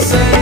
say.